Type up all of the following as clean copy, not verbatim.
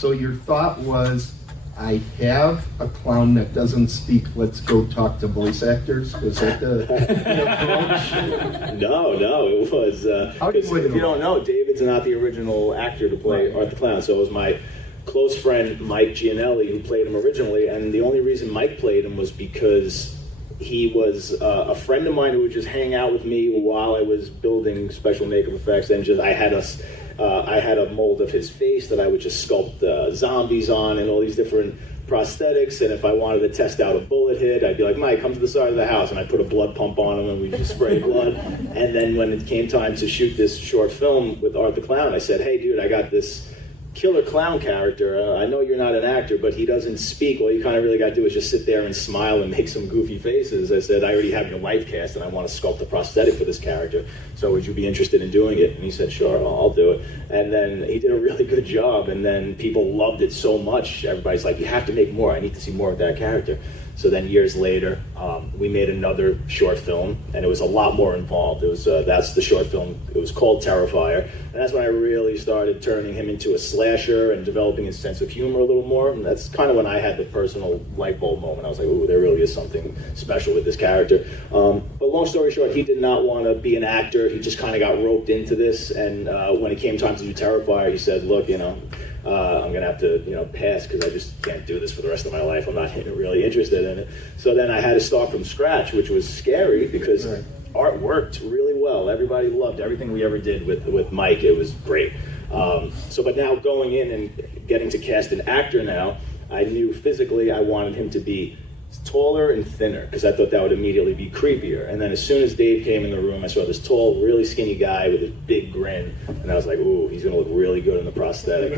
So your thought was, I have a clown that doesn't speak, let's go talk to voice actors? Was that the approach? No, it was, if you don't know, David's not the original actor to play Art the Clown, so it was my close friend Mike Gianelli who played him originally, and the only reason Mike played him was because he was a friend of mine who would just hang out with me while I was building special makeup effects, and I had a mold of his face that I would just sculpt zombies on and all these different prosthetics, and if I wanted to test out a bullet hit, I'd be like, Mike, come to the side of the house, and I'd put a blood pump on him and we'd just spray blood. And then when it came time to shoot this short film with Art the Clown, I said, hey dude, I got this killer clown character. I know you're not an actor, but he doesn't speak. All you kind of really got to do is just sit there and smile and make some goofy faces. I said, I already have your life cast and I want to sculpt a prosthetic for this character. So would you be interested in doing it? And he said, sure, I'll do it. And then he did a really good job. And then people loved it so much. Everybody's like, you have to make more. I need to see more of that character. So then years later, we made another short film, and it was a lot more involved. It was that's the short film. It was called Terrifier, and that's when I really started turning him into a slasher and developing his sense of humor a little more. And that's kind of when I had the personal light bulb moment. I was like, "Ooh, there really is something special with this character." But long story short, he did not want to be an actor. He just kind of got roped into this, and when it came time to do Terrifier, he said, "Look, I'm going to have to, pass because I just can't do this for the rest of my life. I'm not really interested in it." So then I had to start from scratch, which was scary because art worked really well. Everybody loved everything we ever did with Mike. It was great. But now going in and getting to cast an actor now, I knew physically I wanted him to be taller and thinner because I thought that would immediately be creepier. And then as soon as Dave came in the room, I saw this tall, really skinny guy with a big grin, and I was like, ooh, he's going to look really good in the prosthetic.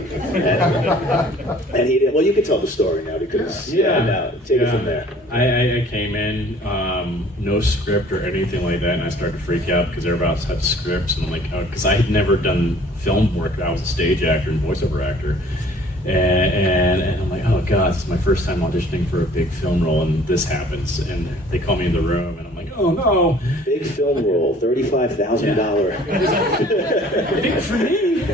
And he did. Well, you can tell the story now because take it from there. I came in, no script or anything like that, and I started to freak out because everybody else had scripts, and I'm like, because I had never done film work. I was a stage actor and voiceover actor. And I'm like, oh god, this is my first time auditioning for a big film role, and this happens, and they call me in the room, and I'm like, oh no, big film role, $35,000. Big for me.